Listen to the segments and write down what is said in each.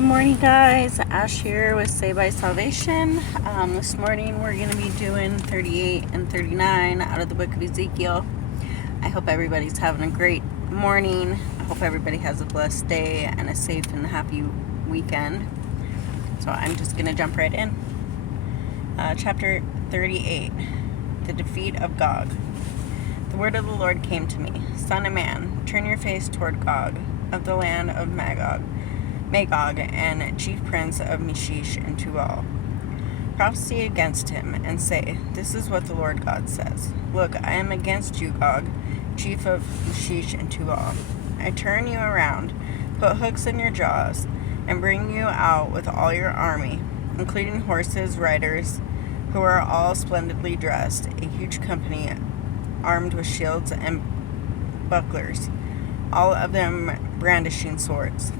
Good morning, guys. Ash here with Saved by Salvation. This morning we're going to be doing 38 and 39 out of the book of Ezekiel. I hope everybody's having a great morning. I hope everybody has a blessed day and a safe and happy weekend. So I'm just going to jump right in. Chapter 38, The Defeat of Gog. The word of the Lord came to me. Son of man, turn your face toward Gog, of the land of Magog, and chief prince of Meshish and Tubal. Prophesy against him, and say, This is what the Lord God says. Look, I am against you, Gog, chief of Meshish and Tubal. I turn you around, put hooks in your jaws, and bring you out with all your army, including horses, riders, who are all splendidly dressed, a huge company armed with shields and bucklers, all of them brandishing swords.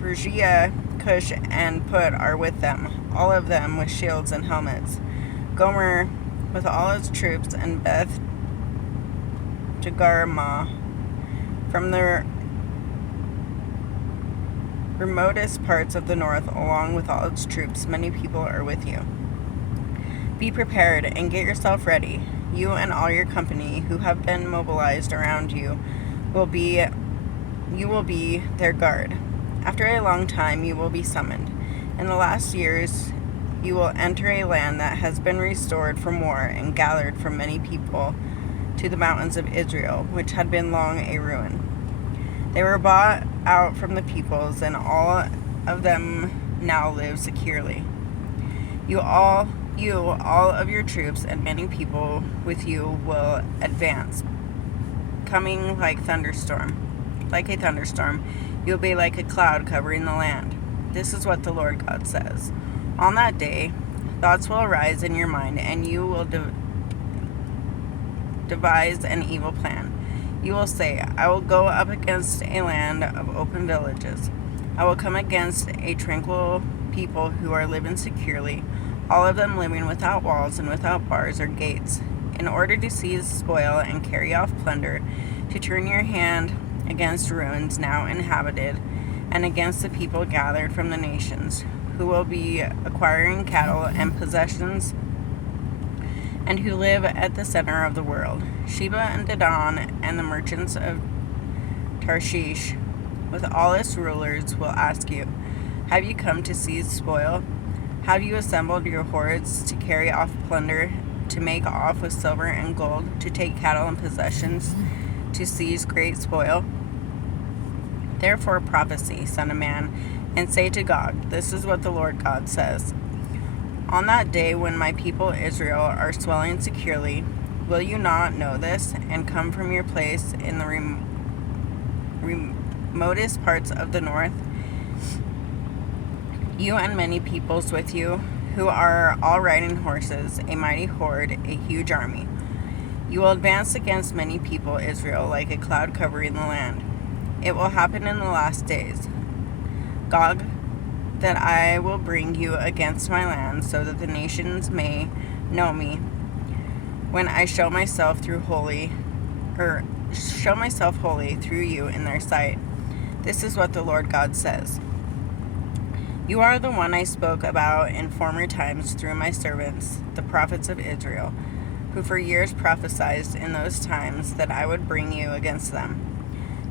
Persia, Cush, and Put are with them, all of them with shields and helmets. Gomer with all its troops, and Beth Togarmah from the remotest parts of the north, along with all its troops. Many people are with you. Be prepared and get yourself ready. You and all your company who have been mobilized around you will be their guard. After a long time you will be summoned. In the last years you will enter a land that has been restored from war and gathered from many people to the mountains of Israel, which had been long a ruin. They were bought out from the peoples, and all of them now live securely. All of your troops and many people with you will advance, coming like a thunderstorm. You'll be like a cloud covering the land. This is what the Lord God says. On that day, thoughts will arise in your mind, and you will devise an evil plan. You will say, I will go up against a land of open villages. I will come against a tranquil people who are living securely, all of them living without walls and without bars or gates, in order to seize spoil and carry off plunder, to turn your hand against ruins now inhabited, and against the people gathered from the nations, who will be acquiring cattle and possessions, and who live at the center of the world. Sheba and Dedan and the merchants of Tarshish, with all its rulers, will ask you, Have you come to seize spoil? Have you assembled your hordes to carry off plunder, to make off with silver and gold, to take cattle and possessions, to seize great spoil? Therefore prophesy, son of man, and say to Gog, This is what the Lord God says. On that day when my people Israel are swelling securely, will you not know this, and come from your place in the remotest parts of the north, you and many peoples with you, who are all riding horses, a mighty horde, a huge army? You will advance against many people Israel like a cloud covering the land. It will happen in the last days, Gog, that I will bring you against my land, so that the nations may know me, when I show myself holy through you in their sight. This is what the Lord God says. You are the one I spoke about in former times through my servants, the prophets of Israel, who for years prophesied in those times that I would bring you against them.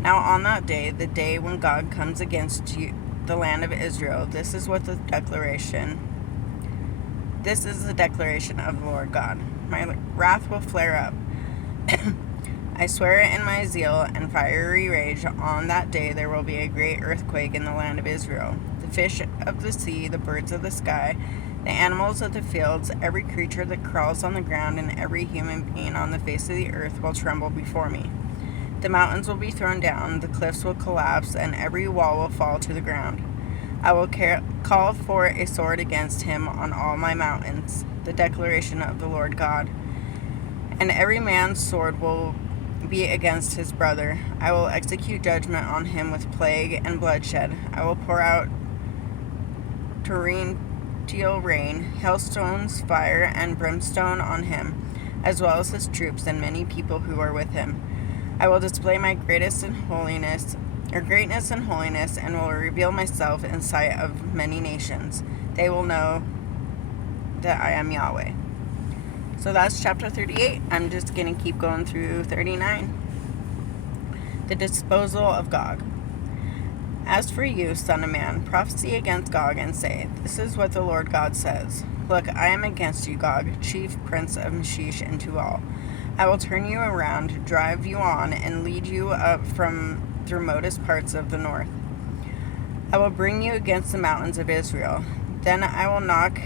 Now on that day, the day when God comes against you, the land of Israel, this is the declaration of the Lord God. My wrath will flare up. I swear it in my zeal and fiery rage. On that day there will be a great earthquake in the land of Israel. The fish of the sea, the birds of the sky, the animals of the fields, every creature that crawls on the ground, and every human being on the face of the earth will tremble before me. The mountains will be thrown down, the cliffs will collapse, and every wall will fall to the ground. I will call for a sword against him on all my mountains, the declaration of the Lord God. And every man's sword will be against his brother. I will execute judgment on him with plague and bloodshed. I will pour out torrential rain, hailstones, fire, and brimstone on him, as well as his troops and many people who are with him. I will display my greatness and holiness your greatness and holiness, and will reveal myself in sight of many nations. They will know that I am Yahweh. So that's chapter 38. I'm just going to keep going through 39. The disposal of Gog. As for you, son of man, prophesy against Gog and say, this is what the Lord God says. Look, I am against you, Gog, chief prince of Meshish and Tubal. I will turn you around, drive you on, and lead you up from the remotest parts of the north. I will bring you against the mountains of Israel. Then I will knock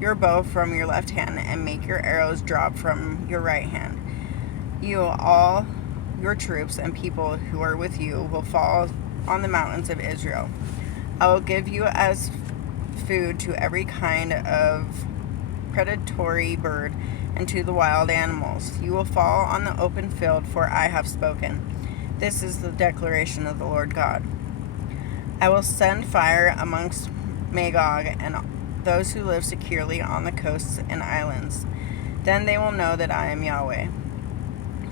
your bow from your left hand and make your arrows drop from your right hand. You, all your troops and people who are with you, will fall on the mountains of Israel. I will give you as food to every kind of predatory bird and to the wild animals. You will fall on the open field, for I have spoken. This is the declaration of the Lord God. I will send fire amongst Magog and those who live securely on the coasts and islands. Then they will know that I am Yahweh.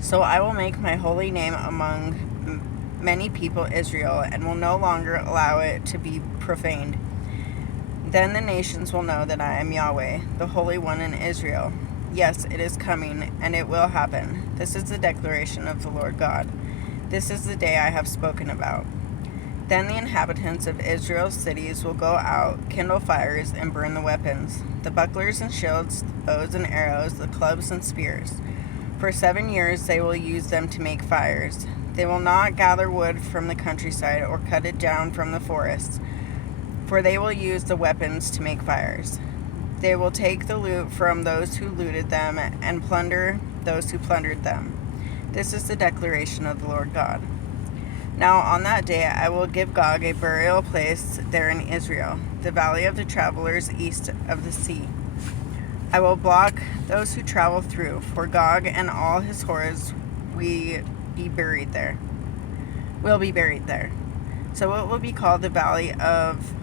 So I will make my holy name among many people Israel, and will no longer allow it to be profaned. Then the nations will know that I am Yahweh, the Holy One in Israel. Yes, it is coming, and it will happen. This is the declaration of the Lord God. This is the day I have spoken about. Then the inhabitants of Israel's cities will go out, kindle fires, and burn the weapons, the bucklers and shields, the bows and arrows, the clubs and spears. For 7 years they will use them to make fires. They will not gather wood from the countryside or cut it down from the forests, for they will use the weapons to make fires. They will take the loot from those who looted them and plunder those who plundered them. This is the declaration of the Lord God. Now on that day I will give Gog a burial place there in Israel, the valley of the travelers east of the sea. I will block those who travel through, for Gog and all his horrors will be buried there. So it will be called the valley of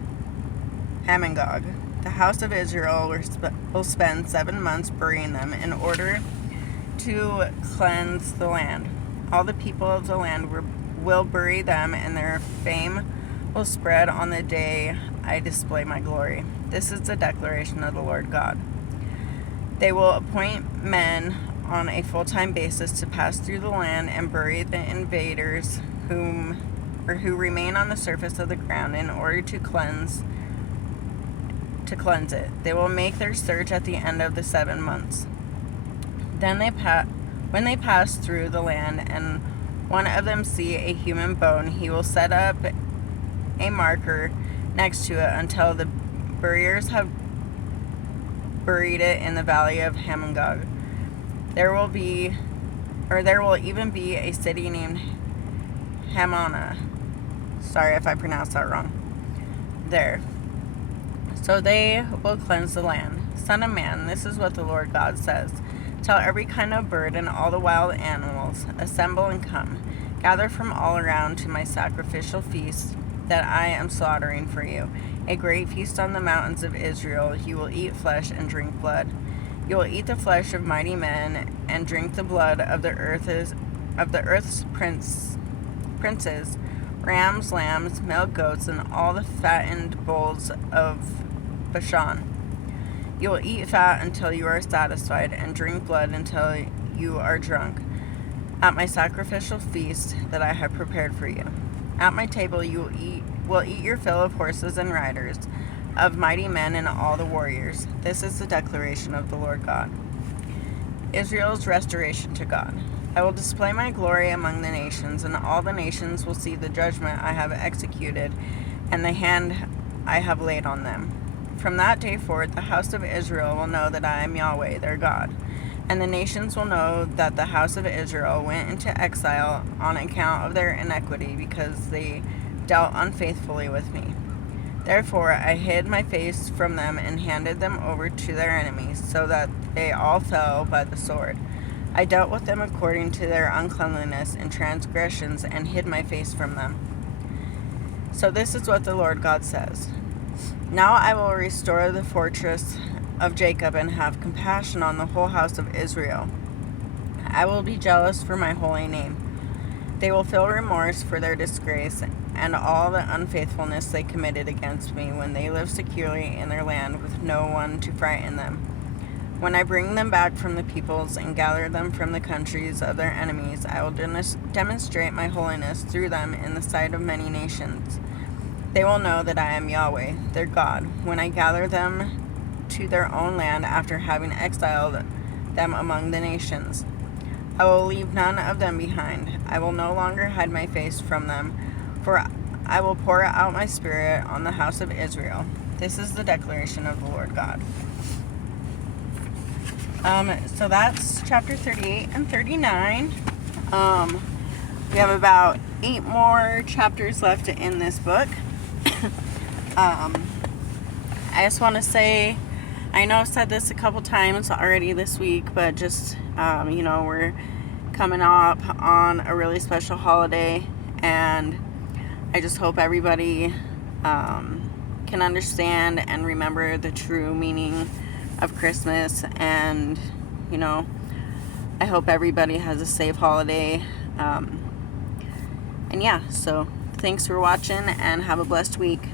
Hamongog. The house of Israel will spend 7 months burying them in order to cleanse the land. All the people of the land will bury them, and their fame will spread on the day I display my glory. This is the declaration of the Lord God. They will appoint men on a full-time basis to pass through the land and bury the invaders who remain on the surface of the ground in order to cleanse it. They will make their search at the end of the 7 months. Then when they pass through the land and one of them see a human bone, he will set up a marker next to it until the buriers have buried it in the valley of Hamongog. There will even be a city named Hamana. Sorry if I pronounced that wrong. There. So they will cleanse the land. Son of man, this is what the Lord God says. Tell every kind of bird and all the wild animals, assemble and come. Gather from all around to my sacrificial feast that I am slaughtering for you. A great feast on the mountains of Israel. You will eat flesh and drink blood. You will eat the flesh of mighty men and drink the blood of the earth's princes, rams, lambs, male goats, and all the fattened bulls of Bashan. You will eat fat until you are satisfied, and drink blood until you are drunk, at my sacrificial feast that I have prepared for you. At my table you will eat your fill of horses and riders, of mighty men and all the warriors. This is the declaration of the Lord God. Israel's restoration to God. I will display my glory among the nations, and all the nations will see the judgment I have executed and the hand I have laid on them. From that day forward, the house of Israel will know that I am Yahweh, their God. And the nations will know that the house of Israel went into exile on account of their iniquity, because they dealt unfaithfully with me. Therefore I hid my face from them and handed them over to their enemies, so that they all fell by the sword. I dealt with them according to their uncleanliness and transgressions, and hid my face from them. So this is what the Lord God says. Now I will restore the fortress of Jacob and have compassion on the whole house of Israel. I will be jealous for my holy name. They will feel remorse for their disgrace and all the unfaithfulness they committed against me when they lived securely in their land with no one to frighten them. When I bring them back from the peoples and gather them from the countries of their enemies, I will demonstrate my holiness through them in the sight of many nations. They will know that I am Yahweh, their God, when I gather them to their own land after having exiled them among the nations. I will leave none of them behind. I will no longer hide my face from them, for I will pour out my spirit on the house of Israel. This is the declaration of the Lord God. So that's chapter 38 and 39. We have about 8 more chapters left in this book. I just want to say, I know I've said this a couple times already this week, but just, we're coming up on a really special holiday, and I just hope everybody can understand and remember the true meaning of Christmas, and, I hope everybody has a safe holiday, so thanks for watching, and have a blessed week.